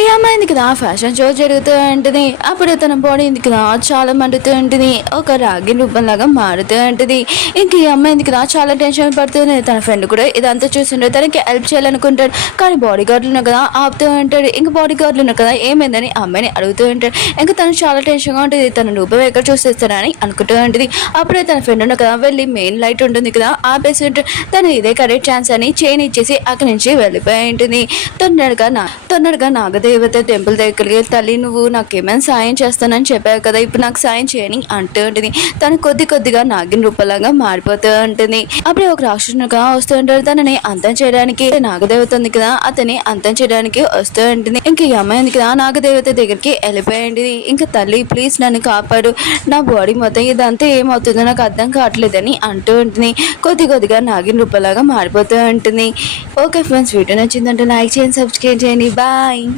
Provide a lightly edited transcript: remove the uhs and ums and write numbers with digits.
ఈ అమ్మాయి కదా ఫ్యాషన్ షో జరుగుతూ ఉంటుంది. అప్పుడు తన బాడీ కదా చాలా మండుతూ ఉంటుంది. ఒక రాగి రూపంలాగా మారుతూ ఉంటుంది. ఇంక ఈ అమ్మాయి కదా చాలా టెన్షన్ పడుతుంది. తన ఫ్రెండ్ కూడా ఇదంతా చూస్తుంటే తనకి హెల్ప్ చేయాలనుకుంటాడు. కానీ బాడీ గార్డులు కదా ఆపుతూ ఉంటాడు. ఇంకా బాడీ గార్డులు కదా ఏమైందని అమ్మాయిని అడుగుతూ ఉంటాడు. ఇంకా తను చాలా టెన్షన్గా ఉంటుంది. తన రూపం ఎక్కడ చూసేస్తానని అనుకుంటూ ఉంటుంది. అప్పుడే తన ఫ్రెండ్ కదా వెళ్ళి మెయిన్ లైట్ ఉంటుంది కదా ఆపేసి ఉంటుంది. తను ఇదే కరెక్ట్ ఛాన్స్ అని చైన్ ఇచ్చేసి అక్కడి నుంచి వెళ్ళిపోయి ఉంటుంది. తొందరగా నాగదేవత టెంపుల్ దగ్గరికి తల్లి నువ్వు నాకేమైనా సాయం చేస్తానని చెప్పావు కదా, ఇప్పుడు నాకు సాయం చేయని అంటూ ఉంటుంది. తను కొద్దిగా నాగిన్ రూపంలాగా మారిపోతూ ఉంటుంది. అప్పుడే ఒక రాక్షసునిగా వస్తూ ఉంటాడు. తనని అంతం చేయడానికి నాగదేవత ఉంది కదా అతని అంతం చేయడానికి వస్తూ ఉంటుంది. ఇంక ఈ అమ్మాయి ఉంది కదా నాగదేవత దగ్గరికి వెళ్ళిపోయింది. ఇంకా తల్లి ప్లీజ్ నన్ను కాపాడు, నా బాడీ మొత్తం ఇదంతా ఏమవుతుందో నాకు అర్థం కావట్లేదని అంటూ ఉంటుంది. కొద్దిగా నాగిన్ రూపంలాగా మారిపోతూ ఉంటుంది. ఓకే ఫ్రెండ్స్, వీడియో నచ్చిందంటే లైక్ చేయండి, సబ్స్క్రైబ్ చేయండి. బాయ్.